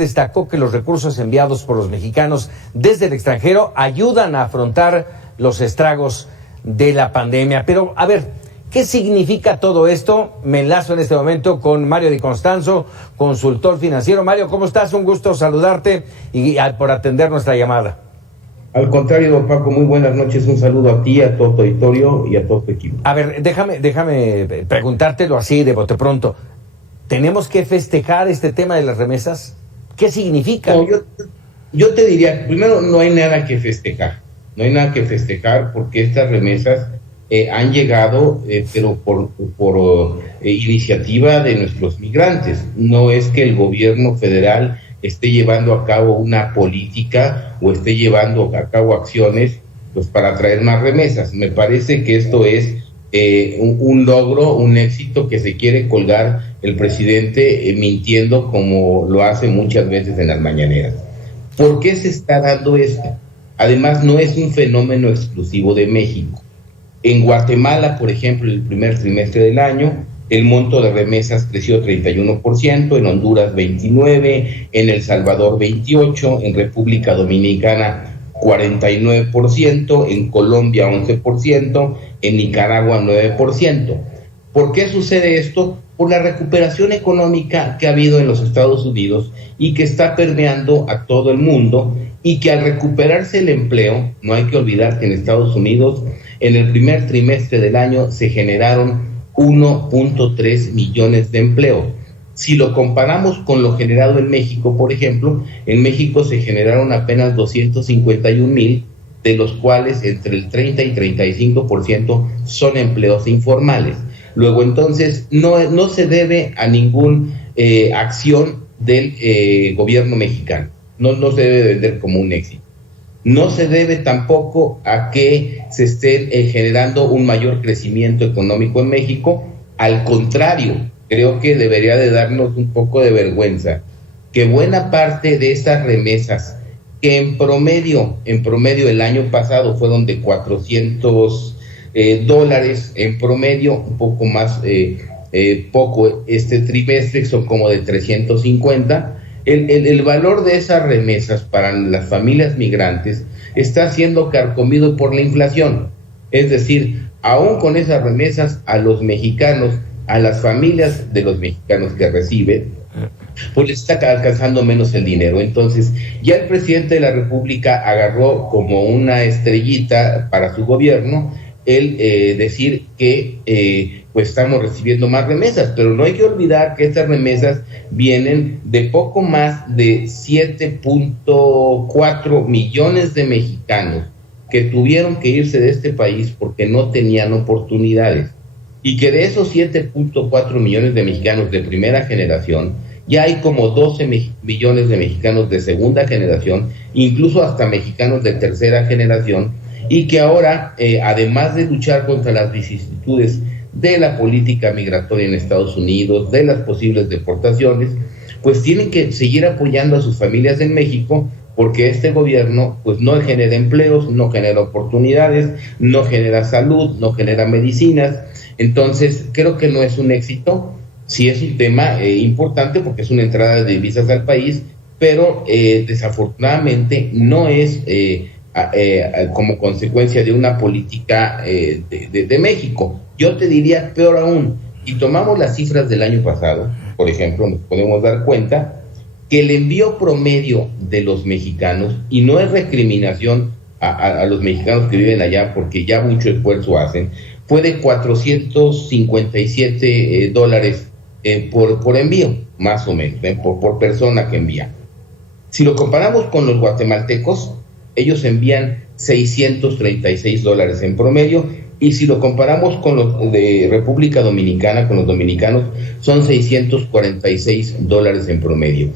destacó que los recursos enviados por los mexicanos desde el extranjero ayudan a afrontar los estragos de la pandemia. Pero, a ver, ¿qué significa todo esto? Me enlazo en este momento con Mario Di Constanzo, consultor financiero. Mario, ¿cómo estás? Un gusto saludarte y por atender nuestra llamada. Al contrario, don Paco, muy buenas noches. Un saludo a ti, a todo tu auditorio y a todo tu equipo. A ver, déjame preguntártelo así de bote pronto. ¿Tenemos que festejar este tema de las remesas? ¿Qué significa? No, yo te diría, primero, no hay nada que festejar. No hay nada que festejar porque estas remesas han llegado, pero por iniciativa de nuestros migrantes. No es que el gobierno federal esté llevando a cabo una política o esté llevando a cabo acciones pues para traer más remesas. Me parece que esto es un logro, un éxito que se quiere colgar el presidente mintiendo como lo hace muchas veces en las mañaneras. ¿Por qué se está dando esto? Además, no es un fenómeno exclusivo de México. En Guatemala, por ejemplo, el primer trimestre del año, el monto de remesas creció 31%, en Honduras 29%, en El Salvador 28%, en República Dominicana 49%, en Colombia 11%, en Nicaragua 9%. ¿Por qué sucede esto? Por la recuperación económica que ha habido en los Estados Unidos y que está permeando a todo el mundo, y que al recuperarse el empleo, no hay que olvidar que en Estados Unidos en el primer trimestre del año se generaron 1.3 millones de empleos. Si lo comparamos con lo generado en México, por ejemplo, en México se generaron apenas 251,000, de los cuales entre el 30 y 35% son empleos informales. Luego, entonces, no se debe a ninguna acción del gobierno mexicano. No se debe vender como un éxito. No se debe tampoco a que se esté generando un mayor crecimiento económico en México. Al contrario, creo que debería de darnos un poco de vergüenza que buena parte de estas remesas, que en promedio el año pasado fueron de $400, en promedio un poco más, poco este trimestre son como de 350. El valor de esas remesas para las familias migrantes está siendo carcomido por la inflación. Es decir, aún con esas remesas a los mexicanos, a las familias de los mexicanos que reciben, pues les está alcanzando menos el dinero. Entonces, ya el presidente de la República agarró como una estrellita para su gobierno el decir que pues estamos recibiendo más remesas, pero no hay que olvidar que estas remesas vienen de poco más de 7.4 millones de mexicanos que tuvieron que irse de este país porque no tenían oportunidades, y que de esos 7.4 millones de mexicanos de primera generación, ya hay como 12 millones de mexicanos de segunda generación, incluso hasta mexicanos de tercera generación, y que ahora, además de luchar contra las vicisitudes de la política migratoria en Estados Unidos, de las posibles deportaciones, pues tienen que seguir apoyando a sus familias en México, porque este gobierno pues no genera empleos, no genera oportunidades, no genera salud, no genera medicinas. Entonces creo que no es un éxito. Sí es un tema importante porque es una entrada de divisas al país, pero desafortunadamente no es como consecuencia de una política de México. Yo te diría peor aún, si tomamos las cifras del año pasado, por ejemplo, nos podemos dar cuenta que el envío promedio de los mexicanos, y no es recriminación a los mexicanos que viven allá porque ya mucho esfuerzo hacen, fue de $457 por envío, más o menos, por persona que envía. Si lo comparamos con los guatemaltecos, ellos envían $636 en promedio, y si lo comparamos con los de República Dominicana, con los dominicanos, son $646 en promedio.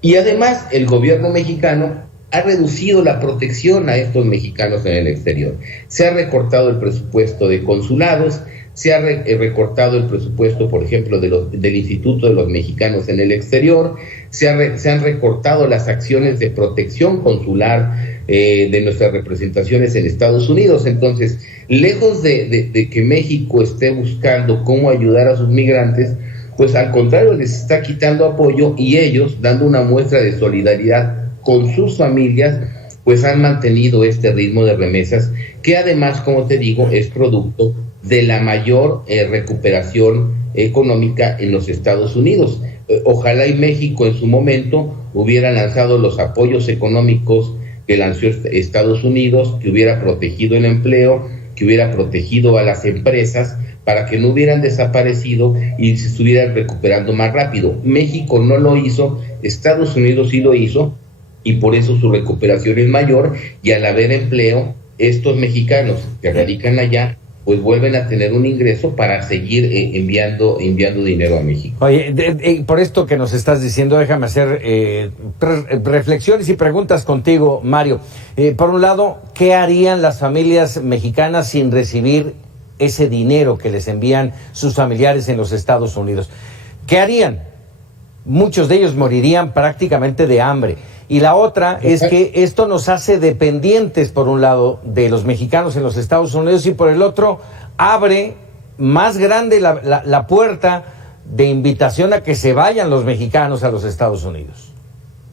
Y además, el gobierno mexicano ha reducido la protección a estos mexicanos en el exterior. Se ha recortado el presupuesto de consulados, se ha recortado el presupuesto, por ejemplo, del Instituto de los Mexicanos en el Exterior, se han recortado las acciones de protección consular de nuestras representaciones en Estados Unidos. Entonces, lejos de que México esté buscando cómo ayudar a sus migrantes, pues al contrario les está quitando apoyo, y ellos, dando una muestra de solidaridad con sus familias, pues han mantenido este ritmo de remesas, que además, como te digo, es producto de la mayor recuperación económica en los Estados Unidos. Ojalá y México en su momento hubiera lanzado los apoyos económicos que lanzó Estados Unidos, que hubiera protegido el empleo, que hubiera protegido a las empresas para que no hubieran desaparecido y se estuvieran recuperando más rápido. México no lo hizo, Estados Unidos sí lo hizo, y por eso su recuperación es mayor, y al haber empleo, estos mexicanos que radican allá pues vuelven a tener un ingreso para seguir enviando dinero a México. Oye, por esto que nos estás diciendo, déjame hacer reflexiones y preguntas contigo, Mario. Por un lado, ¿qué harían las familias mexicanas sin recibir ese dinero que les envían sus familiares en los Estados Unidos? ¿Qué harían? Muchos de ellos morirían prácticamente de hambre. Y la otra es que esto nos hace dependientes, por un lado, de los mexicanos en los Estados Unidos, y por el otro, abre más grande la puerta de invitación a que se vayan los mexicanos a los Estados Unidos.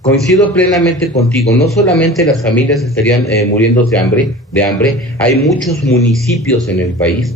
Coincido plenamente contigo. No solamente las familias estarían muriendo de hambre, hay muchos municipios en el país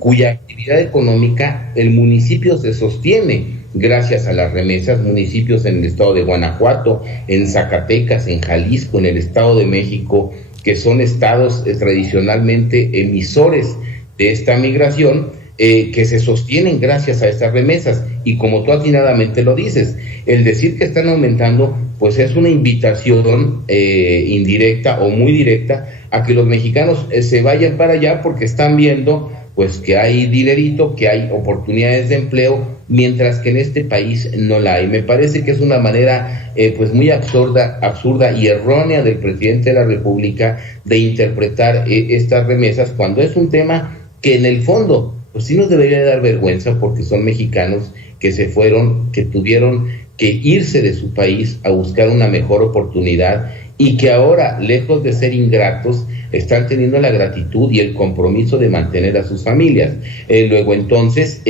cuya actividad económica, el municipio se sostiene gracias a las remesas, municipios en el estado de Guanajuato, en Zacatecas, en Jalisco, en el estado de México, que son estados tradicionalmente emisores de esta migración, que se sostienen gracias a estas remesas. Y como tú atinadamente lo dices, el decir que están aumentando, pues es una invitación indirecta o muy directa a que los mexicanos se vayan para allá, porque están viendo pues que hay dinerito, que hay oportunidades de empleo, mientras que en este país no la hay. Me parece que es una manera pues muy absurda y errónea del presidente de la República de interpretar estas remesas, cuando es un tema que en el fondo pues sí nos debería dar vergüenza, porque son mexicanos que se fueron, que tuvieron que irse de su país a buscar una mejor oportunidad, y que ahora, lejos de ser ingratos, están teniendo la gratitud y el compromiso de mantener a sus familias. Luego entonces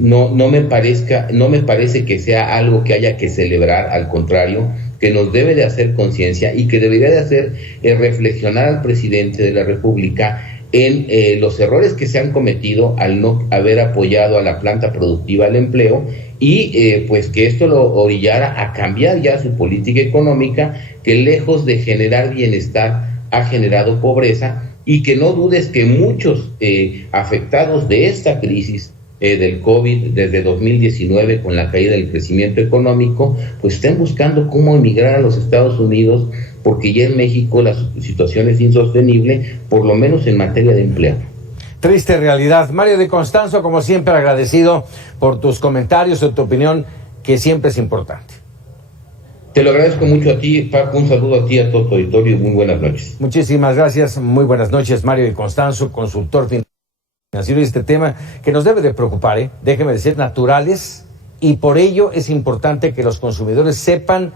no me parece que sea algo que haya que celebrar, al contrario, que nos debe de hacer conciencia y que debería de hacer reflexionar al presidente de la República en los errores que se han cometido al no haber apoyado a la planta productiva, al empleo, y pues que esto lo orillara a cambiar ya su política económica, que lejos de generar bienestar ha generado pobreza, y que no dudes que muchos afectados de esta crisis del COVID desde 2019, con la caída del crecimiento económico, pues estén buscando cómo emigrar a los Estados Unidos, porque ya en México la situación es insostenible, por lo menos en materia de empleo. Triste realidad. Mario de Constanzo, como siempre, agradecido por tus comentarios y tu opinión, que siempre es importante. Te lo agradezco mucho a ti, Paco, un saludo a ti, a todo tu auditorio, y muy buenas noches. Muchísimas gracias, muy buenas noches. Mario de Constanzo, consultor financiero, y este tema que nos debe de preocupar, déjeme decir, naturales, y por ello es importante que los consumidores sepan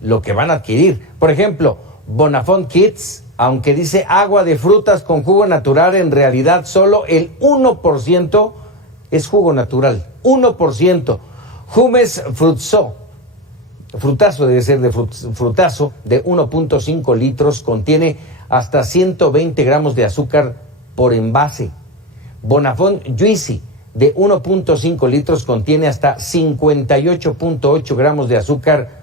lo que van a adquirir. Por ejemplo, Bonafont Kids, aunque dice agua de frutas con jugo natural, en realidad solo el 1% es jugo natural. 1%. Jumes Frutazo debe ser de frutazo, de 1.5 litros, contiene hasta 120 gramos de azúcar por envase. Bonafont Juicy, de 1.5 litros, contiene hasta 58.8 gramos de azúcar